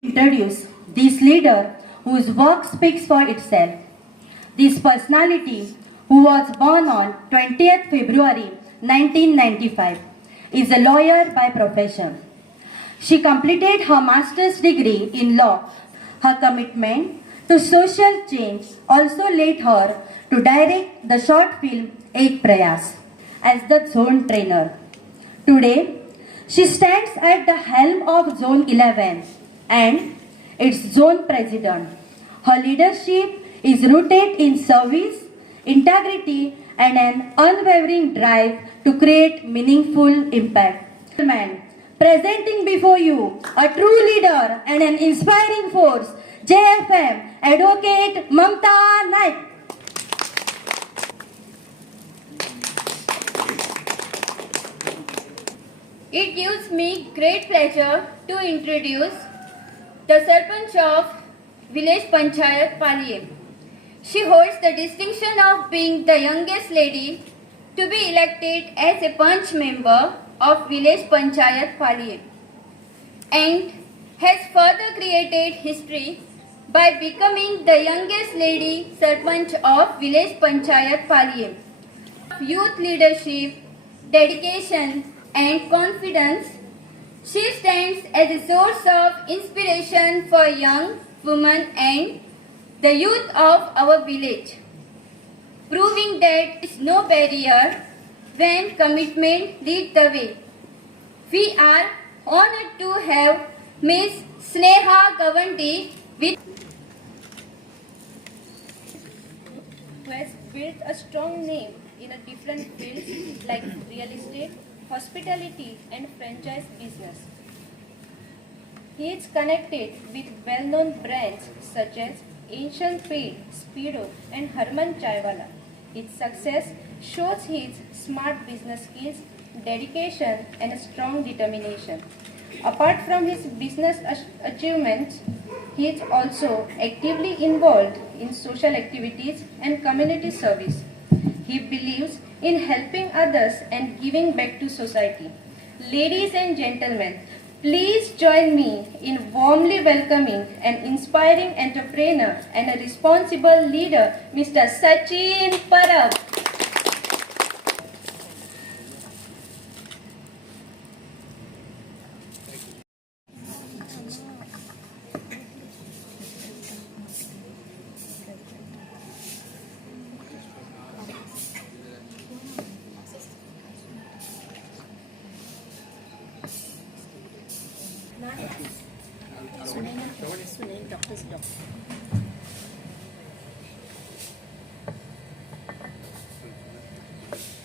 Introduce this leader whose work speaks for itself. This personality, who was born on 20th February 1995, is a lawyer by profession. She completed her master's degree in law. Her commitment to social change also led her to direct the short film Ek Prayas as the zone trainer. Today, she stands at the helm of Zone 11 and its zone president. Her leadership is rooted in service, integrity, and an unwavering drive to create meaningful impact. Man, presenting before you a true leader and an inspiring force, JFM Advocate Mamta Naik. It gives me great pleasure to introduce the Sarpanch of Village Panchayat Paliye. She holds the distinction of being the youngest lady to be elected as a Panch member of Village Panchayat Paliye and has further created history by becoming the youngest lady Sarpanch of Village Panchayat Paliye. Youth leadership, dedication and confidence, she stands as a source of inspiration for young women and the youth of our village, proving that there is no barrier when commitment leads the way. We are honored to have Ms. Sneha Gavandi with who has built a strong name in a different fields like real estate, hospitality and franchise business. He is connected with well-known brands such as Asian Paint, Speedo and Harman Chaiwala. His success shows his smart business skills, dedication and strong determination. Apart from his business achievements, he is also actively involved in social activities and community service. He believes in helping others and giving back to society. Ladies and gentlemen, please join me in warmly welcoming an inspiring entrepreneur and a responsible leader, Mr. Sachin Parab.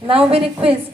Now we request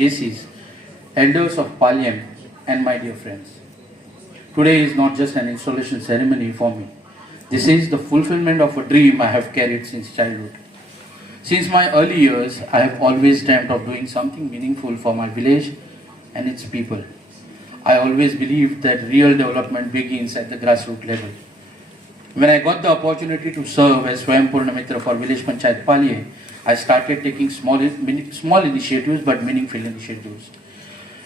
JCs, elders of Palyam, and my dear friends. Today is not just an installation ceremony for me. This is the fulfillment of a dream I have carried since childhood. Since my early years, I have always dreamt of doing something meaningful for my village and its people. I always believed that real development begins at the grassroots level. When I got the opportunity to serve as Swayam Mitra for Village Panchayat Paliye, I started taking small initiatives but meaningful initiatives.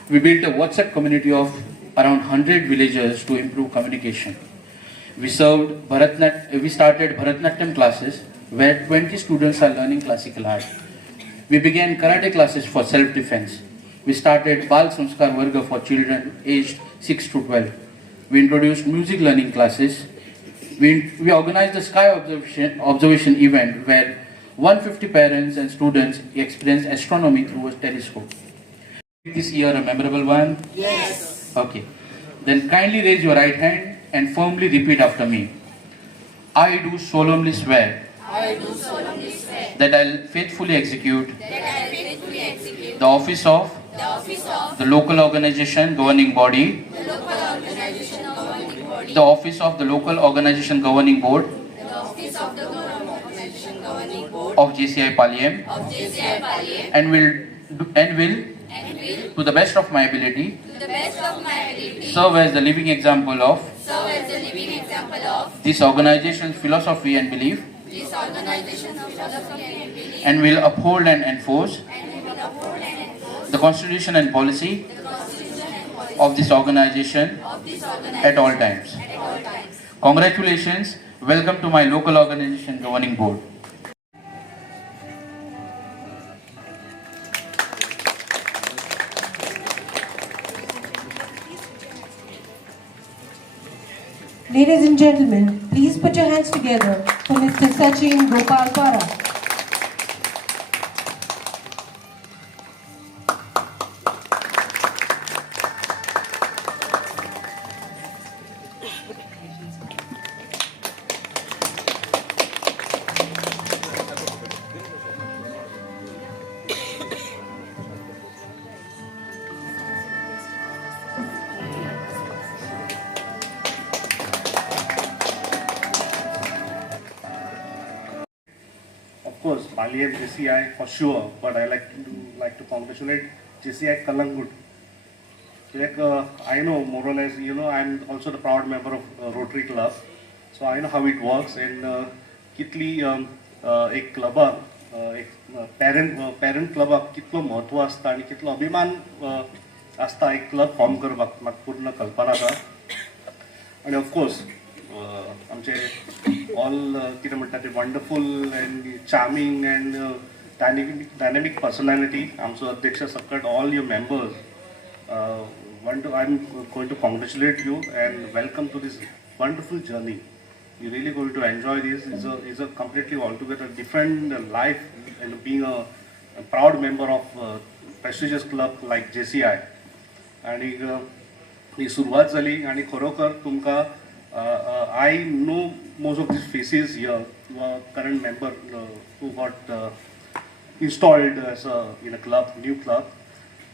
We built a WhatsApp community of around 100 villagers to improve communication. We started Bharatnatyam classes where 20 students are learning classical art. We began karate classes for self-defense. We started Bal Sanskar Varga for children aged 6 to 12. we introduced music learning classes. We organized the sky observation event where 150 parents and students experienced astronomy through a telescope. This year a memorable one? Yes. Okay. Then kindly raise your right hand and firmly repeat after me. I do solemnly swear. That I will faithfully execute. The office of. The local organization governing body. The office of the local organization governing board. Of JCI Paliem. And will to the best of my ability serve as the living example of this organization's philosophy and belief, and will uphold and enforce the constitution and policy of this organization at all times. Congratulations. Welcome to my local organization governing board. Ladies and gentlemen, please put your hands together for Mr. Sachin Gopal Para. Of course, Paliem JCI for sure, but I like to congratulate JCI Kalangut. Like I know more or less, I'm also the proud member of Rotary Club, so I know how it works. And कितली एक क्लबाक एक parent क्लबाक कितलो महत्व आसता आनी कितलो अभिमान आसता एक क्लब फॉर्म करपाक म्हाका पूर्ण कल्पना आसा. आनी ऑफकोर्स आमचे ऑल कितें म्हणटा ते wonderful and charming and dynamic personality आमचो अध्यक्ष सकट all your members. I'm going to congratulate you and welcome to this wonderful journey. You're really going to enjoy this. It's a completely altogether different life, and being a proud member of a prestigious club like JCI. आणि ही सुरवात जाली आणि खरोखर तुमकां I know most of these faces here, current member who got installed as in a club, new club.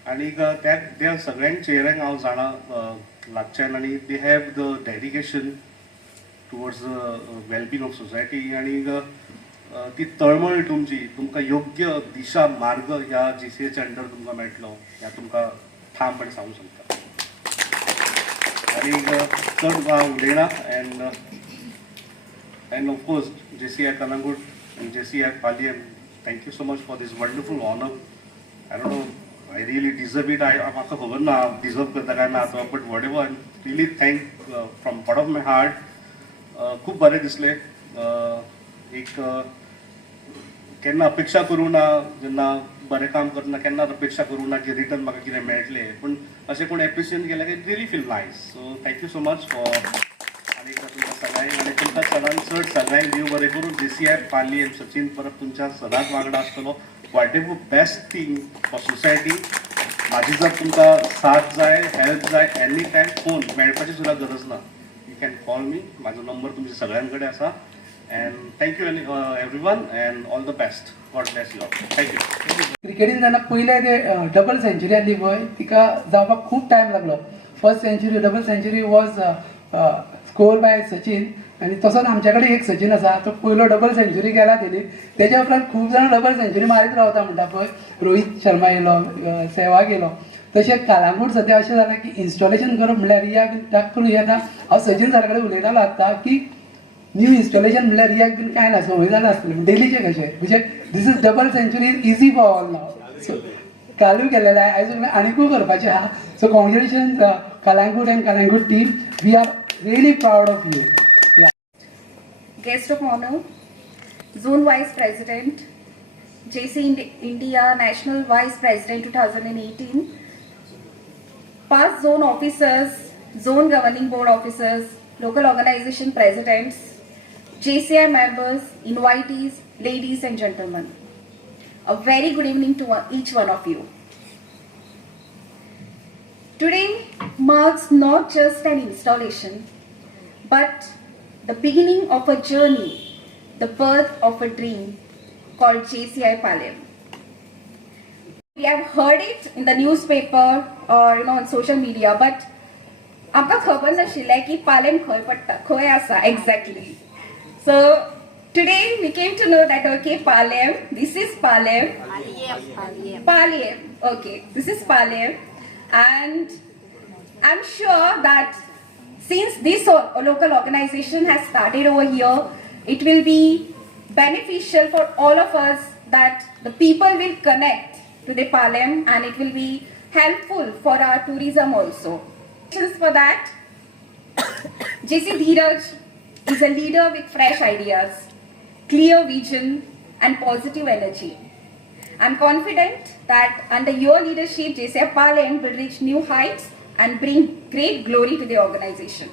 आणि त्या सगळ्यांच्या चेहऱ्यांक हांव जाणा लागच्यान आनी they have the dedication towards the wellbeing of society. आणि ती तळमळ तुमकां योग्य दिशा मार्ग ह्या JCIच्या अंडर तुमकां मेळटलो ह्या तुमकां ठामपणे सांगूंक शकता. आणि चड हांव उलयना and of course JCI Kalangut and JCI Paliem, thank you so much for this wonderful honor. I don't know, I really deserve it. म्हाका खबर ना हांव डिजर्व करता काय ना तो, but what ever really thank from bottom of my heart. खूब बरें दिसलें. एक केन्ना अपेक्षा करूं ना, जेन्ना बरें काम करतना केन्ना अपेक्षा करूं ना की रिटर्न म्हाका कितें मेळटलें, पूण अशें कोण एप्रिशिएट केलें की really feel nice. So thank you so much for आनी तुमकां सगळ्यांक आनी तुमकां चडांत चड सगळ्यांक देव बरें करून. JCI Paliem सचिन परब तुमच्या सदांच वांगडा आसतलो. What ever best thing for society. म्हाजी जर तुमकां साथ जाय, हेल्प जाय, एनी टायम फोन मेळपाची सुद्दां गरज ना. You can call me. म्हाजो नंबर तुमच्या सगळ्यां कडेन आसा. And thank you everyone and all the best. God bless you all. Thank you. क्रिकेटीन जेन्ना पयले ते डबल सेंचुरी आसली पळय, तिका जावपाक खूब टायम लागलो. First century, double century was score by Sachin. आनी तसोच आमच्या कडेन एक सचिन आसा, तो पयलो डबल सेंचुरी केला तेणी. तेज्या उपरांत खूब जाण डबल सेंचुरी मारीत रावता म्हणटा पळय. रोहीत शर्मा येयलो, सेहवाग येयलो. तशें कालांगूट सद्या अशें जालां की इन्स्टॉलेशन करप म्हणल्यार रियाक टाक करून येता. हांव सचिन सरा कडेन उलयतालो आतां की न्यू इन्स्टॉलेशन म्हणल्यार रियाक बीन कांय ना, संवय जालें आसतलें डेलीचें कशें. म्हणजे this is double century easy for all नाव. सो कालूय केलेलें आहा, आयज आनीकूय करपाचें आहा. So congratulation Calangute and Calangute team. We are really proud of you. Guest of honor, Zone Vice President, JC India National Vice President 2018, past zone officers zone governing board officers, local organization presidents, JCI members, invitees, ladies and gentlemen. A very good evening to each one of you. Today marks not just an installation, but the beginning of a journey, the birth of a dream called JCI Palem. We have heard it in the newspaper or on social media, but आमकां खबर नाशिल्लें की पालेम खंय पडटा, खंय आसा exactly. So today we came to know that okay, Palem, this is Palem. Palem. Okay, this is Palem, and I'm sure that since this local organization has started over here, it will be beneficial for all of us that the people will connect to the Palem, and it will be helpful for our tourism also. For that, JC Dheeraj is a leader with fresh ideas, clear vision and positive energy. I'm confident that under your leadership, JCI Palem will reach new heights and bring great glory to the organization.